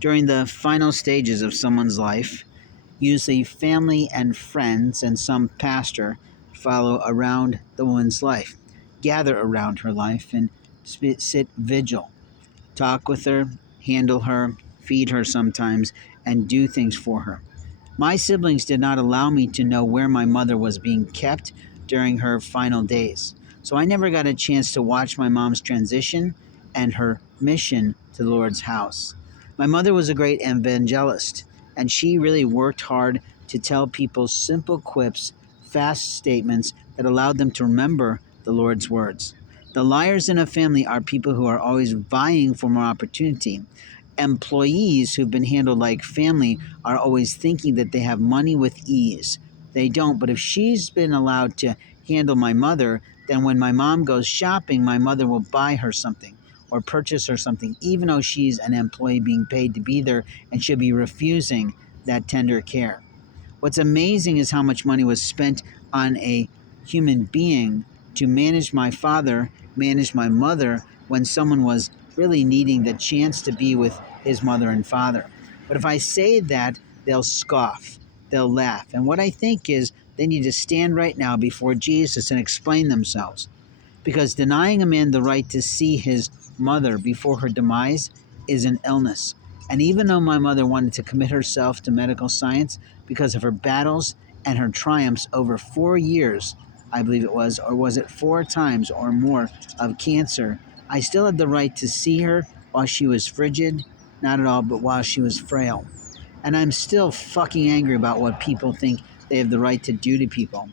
During the final stages of someone's life, usually family and friends and some pastor follow around the woman's life, gather around her life, and sit vigil, talk with her, handle her, feed her sometimes, and do things for her. My siblings did not allow me to know where my mother was being kept during her final days, so I never got a chance to watch my mom's transition and her mission to the Lord's house. My mother was a great evangelist, and she really worked hard to tell people simple quips, fast statements that allowed them to remember the Lord's words. The liars in a family are people who are always vying for more opportunity. Employees who've been handled like family are always thinking that they have money with ease. They don't, but if she's been allowed to handle my mother, then when my mom goes shopping, my mother will buy her something or purchase her something, even though she's an employee being paid to be there and she'll be refusing that tender care. What's amazing is how much money was spent on a human being to manage my father, manage my mother, when someone was really needing the chance to be with his mother and father. But if I say that, they'll scoff, they'll laugh. And what I think is they need to stand right now before Jesus and explain themselves. Because denying a man the right to see his mother before her demise is an illness. And even though my mother wanted to commit herself to medical science because of her battles and her triumphs over 4 years, I believe it was, or was it 4 times or more of cancer, I still had the right to see her while she was frigid, not at all, but while she was frail. And I'm still fucking angry about what people think they have the right to do to people.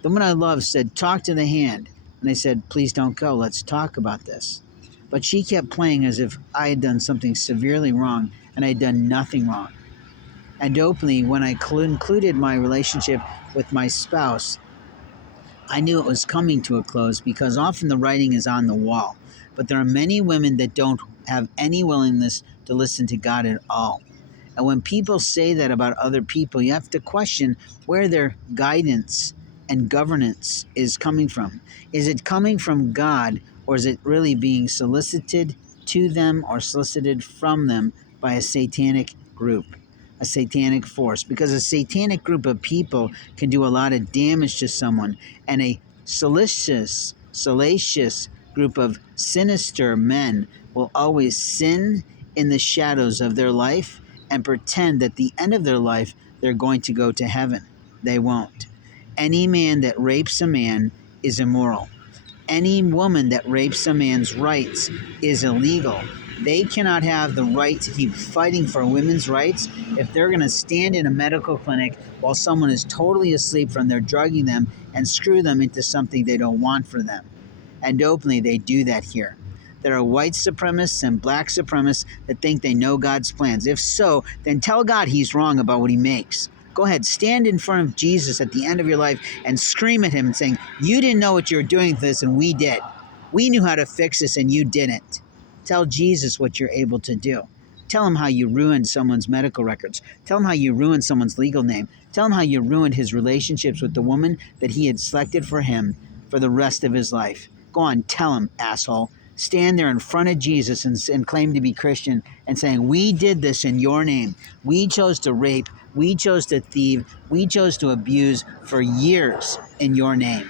The woman I love said, "Talk to the hand." And I said, "Please don't go, let's talk about this." But she kept playing as if I had done something severely wrong and I had done nothing wrong. And openly, when I concluded my relationship with my spouse, I knew it was coming to a close because often the writing is on the wall. But there are many women that don't have any willingness to listen to God at all. And when people say that about other people, you have to question where their guidance and governance is coming from. Is it coming from God, or is it really being solicited to them or solicited from them by a satanic group, a satanic force? Because a satanic group of people can do a lot of damage to someone, and a salacious group of sinister men will always sin in the shadows of their life and pretend that at the end of their life they're going to go to heaven. They won't. Any man that rapes a man is immoral. Any woman that rapes a man's rights is illegal. They cannot have the right to keep fighting for women's rights if they're going to stand in a medical clinic while someone is totally asleep from their drugging them and screw them into something they don't want for them. And openly they do that here. There are white supremacists and black supremacists that think they know God's plans. If so, then tell God he's wrong about what he makes. Go ahead, stand in front of Jesus at the end of your life and scream at him saying, "You didn't know what you were doing with this and we did. We knew how to fix this and you didn't." Tell Jesus what you're able to do. Tell him how you ruined someone's medical records. Tell him how you ruined someone's legal name. Tell him how you ruined his relationships with the woman that he had selected for him for the rest of his life. Go on, tell him, asshole. Stand there in front of Jesus and claim to be Christian and saying, "We did this in your name. We chose to rape. We chose to thieve. We chose to abuse for years in your name."